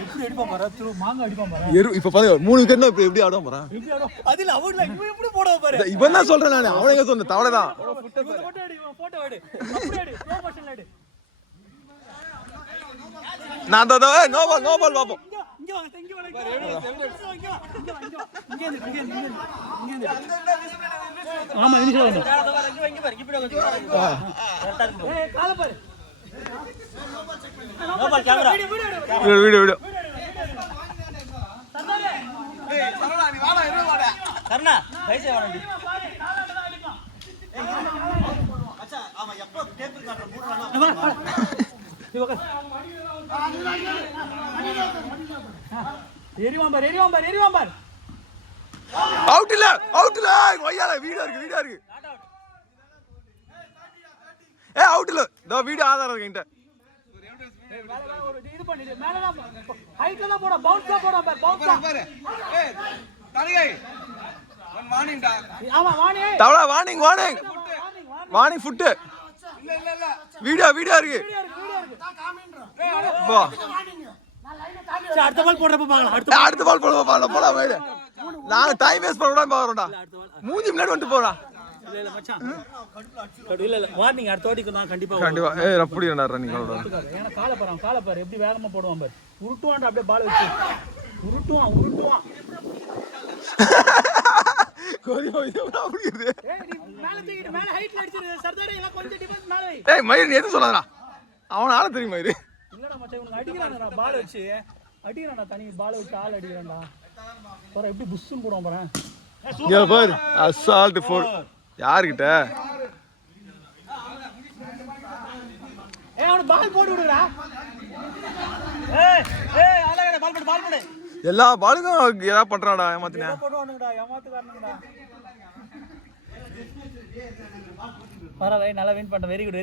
எப்படி அடிப்பான் பாரு, மாங்க அடிப்பான் பாரு. இப்ப பாரு 3 விக்கெட் எப்படி ஆடுவான் பாரு. எப்படி ஆடும்? அதில அவன்ல இவன் எப்படி போடுவான் பாரு. இவன் தான் சொல்றேன் நான். அவனே சொன்ன தவளைதான். போட்டோ எடு, போட்டோ எடு. அப்படியே எடு, ஸ்லோ மோஷன்ல எடு. நான் தோ நோ பால் பாப்போம். இங்க வாங்க, இங்க வாங்க. இங்க. ஆமா, இனிஷா வந்து. இங்க பாரு, இப்படி வந்து. ஏய், கால பாரு. No ball camera. வீடியோ. சர்தாரே. ஏய், சரளா நீ வாடா, இரு வாடா. கர்ணா, பைசே வாடா. அச்சா, ஆமா எப்போ டேபிள் காட்ற மூடுறானோ. நீ வா. எரிவான் பார். அவுட் இல்ல. ஒய்யால வீடியோ இருக்கு. ஏய் அவுட் இல்ல. தோ வீடியோ ஆதாரம் இருக்கு என்கிட்ட. இது பண்ணிடு. மேல தான் ஹைட்ல தான் போடா, பவுன்ஸ் தான் போடா பாரு. ஏய் தனிகை. வார்னிங் டா. ஆமா வார்னிங். தவளா வார்னிங். Warning food. இல்ல. வீடியோ இருக்கு. போ. அடுத்த பால் போடுறப்ப பார்க்கலாம். அடுத்த பால் போடா மேல. நான் டைம் வேஸ்ட் பண்ண விடாம பாறோம்டா. மூஞ்சி முன்னாடி வந்து போடா. இல்ல மச்சான். இல்ல வார்னிங் அடுத்த வாட்டிக்கு நான் கண்டிப்பா. ஏய் அப்படி என்ன ரன்னிங் ஆடுறா. ஏனா கால பாரு எப்படி வேகமா போடுவான் பாரு. உருட்டுவான்டா அப்படியே பால் வச்சு. உருட்டுவான். கோரியா இது அப்படி இருக்கு. ஏய் நீ மேல தூக்கிட்டு மேல ஹைட்ல அடிச்சிரு. சர்தாரே எல்லாம் கொஞ்சம் டிஃபென்ஸ் மேல வை. ஏய் மயிர் நீ எது சொல்லாதடா. அவன ஆள தெரியும் மயிர். இல்லடா மச்சான் இவனுக்கு அடிக்குறானடா பால் வச்சு. அடிக்குறானடா தனி பால் வச்சு ஆள் அடிக்குறான்டா. பாரு எப்படி புஷ்ன்னு போடுவான் பாரு. இங்க பாரு அசால்ட் 4. யார்கிட்ட? ஏய் அவன பால் போடு விடுடா. ஏய் ஆளகட பால் போடு. எல்லா பாலுக்கும் ஏதா பண்றாடா ஏமாத்தினா. போடுவானுடா ஏமாத்துறானுடா. பரவாயில்லை நல்லா வின் பண்ண. Very good.